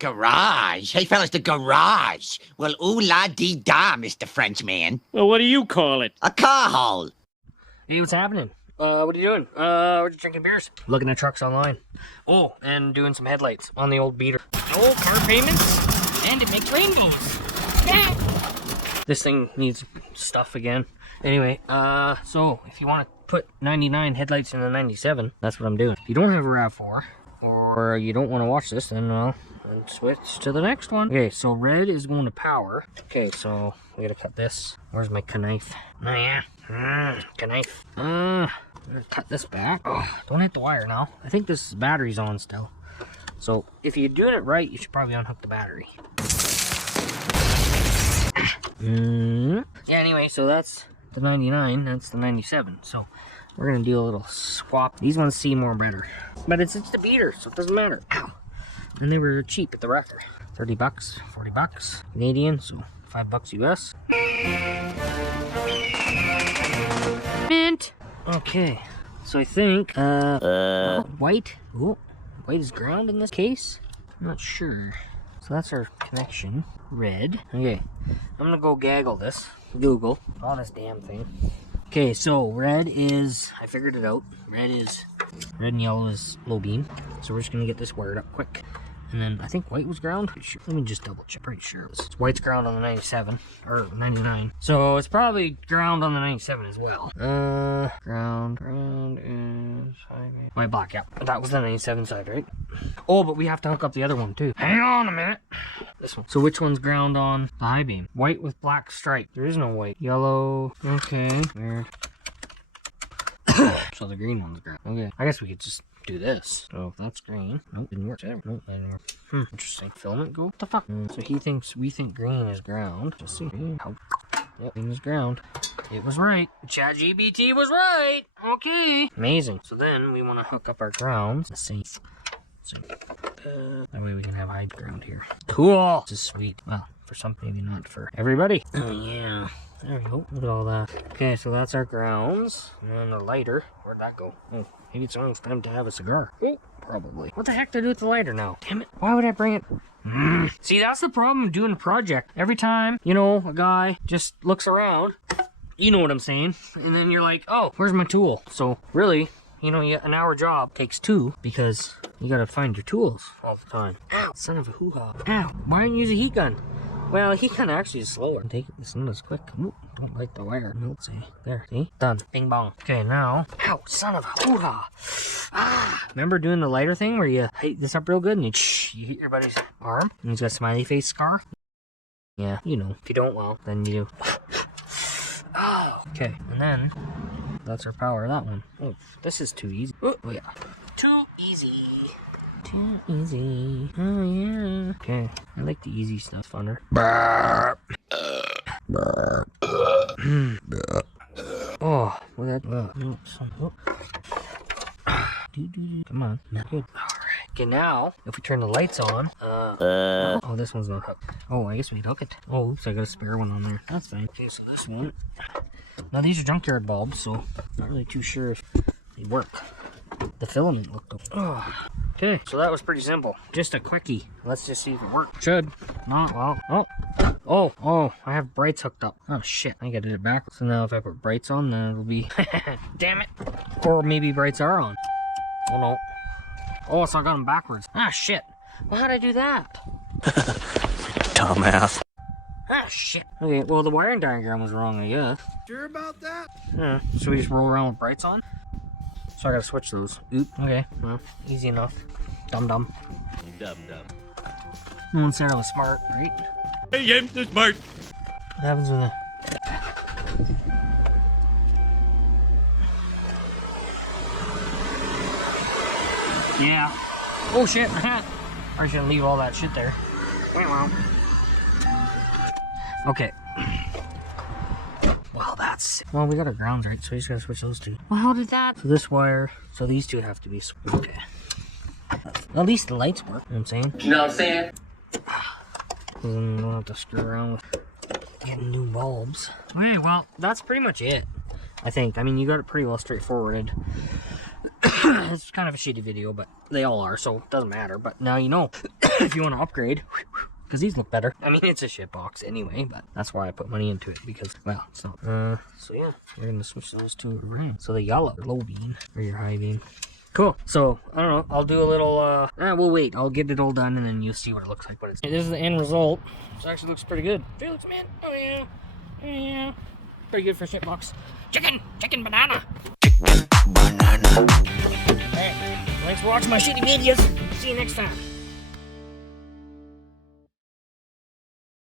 Garage? Hey, fellas, the garage. Well, ooh la dee da, Mr. Frenchman. Well, what do you call it? A car hole. Hey, what's happening? What are you doing? We're just drinking beers. Looking at trucks online. Oh, and doing some headlights on the old beater. No car payments, and it makes rainbows. This thing needs stuff again. Anyway, so if you want to put 99 headlights in the 97, that's what I'm doing. If you don't have a RAV4, or you don't want to watch this, then well, then switch to the next one. Okay, so red is going to power. Okay, so we gotta cut this. Where's my knife? Oh yeah, knife. I'm gonna cut this back. Oh, don't hit the wire now. I think this battery's on still. So if you're doing it right, you should probably unhook the battery. Yeah, anyway, so that's the 99, that's the 97. So we're gonna do a little swap. These ones see more better. But it's the beater, so it doesn't matter. Ow. And they were cheap at the wrecker. 30 bucks, 40 bucks Canadian, so $5 US. Mint. Okay, so I think white. Oh, white is ground in this case. I'm not sure. So that's our connection. Red. Okay, I'm gonna go gaggle this. Google on this damn thing. Okay, so red is, I figured it out. Red and yellow is low beam. So we're just gonna get this wired up quick. And then I think white was ground. Pretty sure. Let me just double check. Pretty sure it was. White's ground on the 97 or 99. So it's probably ground on the 97 as well. Ground is white, black. Yeah, that was the 97 side, right? Oh, but we have to hook up the other one too. Hang on a minute. This one. So which one's ground on the high beam? White with black stripe. There is no white. Yellow. Okay. Weird. So the green one's ground. Okay. I guess we could just do this. So if that's green. Nope, didn't work. Nope, didn't work. Interesting. Filament go? What the fuck? So we think green is ground. Just see. Oh. Yep, green is ground. It was right. ChatGPT was right. Okay. Amazing. So then we want to hook up our grounds. Let's see. That way we can have high ground here. Cool. This is sweet. Well, for some, maybe not for everybody. Oh yeah. There we go. Look at all that. Okay, so that's our grounds. And then the lighter. Where'd that go? Oh, maybe it's almost time to have a cigar. Oh, probably. What the heck do I do with the lighter now? Damn it. Why would I bring it? See, that's the problem doing a project. Every time, you know, a guy just looks around, you know what I'm saying, and then you're like, oh, where's my tool? So really, you know, an hour job takes 2 because you gotta find your tools all the time. Ow, son of a hoo-ha. Ow, why didn't you use a heat gun? Well, he kind of actually is slower. Take it, it's not as quick. Ooh, don't like the wire. Let's see. There, see? Done. Bing bong. Okay, now. Ow, son of a hoo-ha. Ah, remember doing the lighter thing where you heat this up real good and you hit your buddy's arm? And he's got a smiley face scar? Yeah, you know. If you don't, well, then you... Oh, okay. And then, that's our power, that one. Oh, this is too easy. Oh, yeah. Too easy. Too easy. Oh yeah. Okay. I like the easy stuff. Funner. Oh, look at that. Come on. Good. Alright. Okay, now, if we turn the lights on. Oh, this one's not hooked. Oh, I guess we need to hook it. Oh, oops, I got a spare one on there. That's fine. Okay, so this one. Now, these are junkyard bulbs, so not really too sure if they work. The filament looked up. Oh. Okay, so that was pretty simple. Just a quickie. Let's just see if it works. Should. Not well. Oh, I have brights hooked up. Oh shit, I think I did it backwards. So now if I put brights on, then it'll be... Damn it. Or maybe brights are on. Oh no. Oh, so I got them backwards. Ah shit. Well, how'd I do that? Dumbass. Ah shit. Okay, well the wiring diagram was wrong, I guess. Sure about that? Yeah, so we just roll around with brights on? So I gotta switch those. Oop. Okay. Well, easy enough. Dum. Dum. No one said I was smart, right? Hey, I'm so smart. What happens with a... Yeah. Oh shit. I shouldn't leave all that shit there. Okay. Well, that's... Well, we got our grounds right, so we just gotta switch those two. Well, how did that? So this wire... So these two have to be... Okay. At least the lights work, you know what I'm saying? You know what I'm saying? Then we don't have to screw around with getting new bulbs. Okay, well, that's pretty much it, I think. I mean, you got it pretty well straightforwarded. It's kind of a shitty video, but they all are, so it doesn't matter. But now you know if you want to upgrade, because these look better. I mean, it's a shit box anyway, but that's why I put money into it, because, well, it's not. So yeah, we're gonna switch those to a ring. So the yellow, low beam, or your high beam. Cool. So, I don't know, I'll do a little, we'll wait. I'll get it all done, and then you'll see what it looks like. But this is the end result. This actually looks pretty good. Felix, man. Oh, yeah. Yeah. Pretty good for shit box. Chicken banana. Hey, thanks for watching my shitty videos. See you next time.